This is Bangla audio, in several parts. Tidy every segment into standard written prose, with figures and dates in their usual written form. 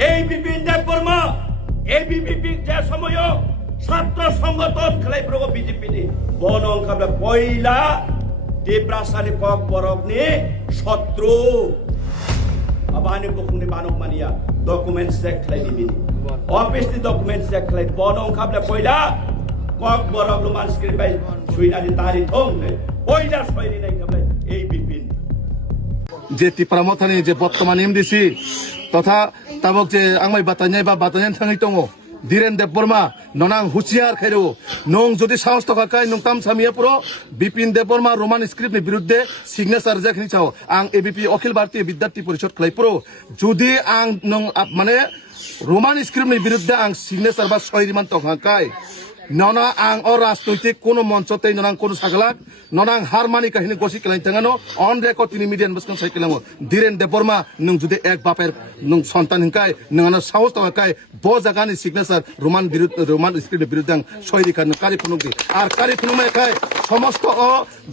এই বিপিন দেববর্মা এবিপিপি যে সময় ছাত্র সংগঠন খেলাই প্রগো বিজেপি নি বনং খাবলা পয়লা দেবরাসানি কক বরক নি শত্রু আবানি বকুনি বানক মানিয়া ডকুমেন্ট চেক খেলাই দিবি অফিস নি ডকুমেন্ট চেক খেলাই বনং খাবলা পয়লা কক বরক লমান স্ক্রিপ্ট বাই সুইনানি তারি থং নে পয়লা সয়নি নাই খাবলা এই বিপিন যে টিপ্রামথানি যে বর্তমান এমডিসি তথা তাবক যে আংমাই বাতানিয়া বা বাতানিয়ান থাঙै दङ ধীরেন দেববর্মা ননাং হুঁশিয়ার খাইরো নং যদি সাহস থাকায় নং তাম সামিয়া পুরো বিপিন দেববর্মা রোমান স্ক্রিপ্টनि বিরুদ্ধে সিগনেচার জাখনি চাও আং এবিপি অখিল ভারতীয় বিদ্যার্থী পরিষদ খাই পুরো যদি আং নং মানে রোমান স্ক্রিপ্টनि বিরুদ্ধে আং সিগনেচার বা সহিমান থাকায় ননা আং অ রাজনৈতিক কোন মঞ্চতে ননাং কোন সাগলাক ননাং হারমানি কাহিনী গসি কেলাই থাঙানো অন রেকর্ড তিনি মিডিয়ান বসকান সাইকেলামো ধীরেন দেববর্মা নং যদি এক বাপের নং সন্তান হিংকায় নঙানা সাহস থাকায় ব জাগানি সিগনেচার রোমান স্ক্রিপ্টের বিরুদ্ধে আং সহিরিখা কারি খুনুকি আর কারি খুনুমায় সমস্ত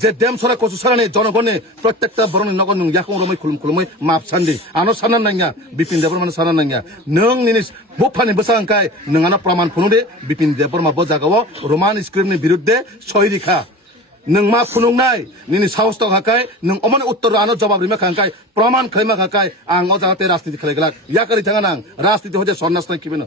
যে ডেম সরা কচু সরানি জনগণে প্রত্যেকটা বরং নগর নং ইয়াকং রমাই খুলুমই মাপ সান্দি আনো সানান নাঙ্গা বিপিন দেববর্মা সানান নাঙ্গা নং নিনিস বুফানি বসাংকাই নঙানা প্রমাণ খুনুদে বিপিন দেববর্মা ব জাগাও রোমান স্ক্রিপ্টनि বিরুদ্ধে সহিরিখা नों मा फुनुंनाय निनि साहस थाखाय नों अमन उत्तर आनो जवाब रिमा खांखाय प्रमाण खायमा खांखाय आं अ जाहाते राजनीति खालायगला या करि थाङा नां राजनीति होजे सन्नास नाय किबेनो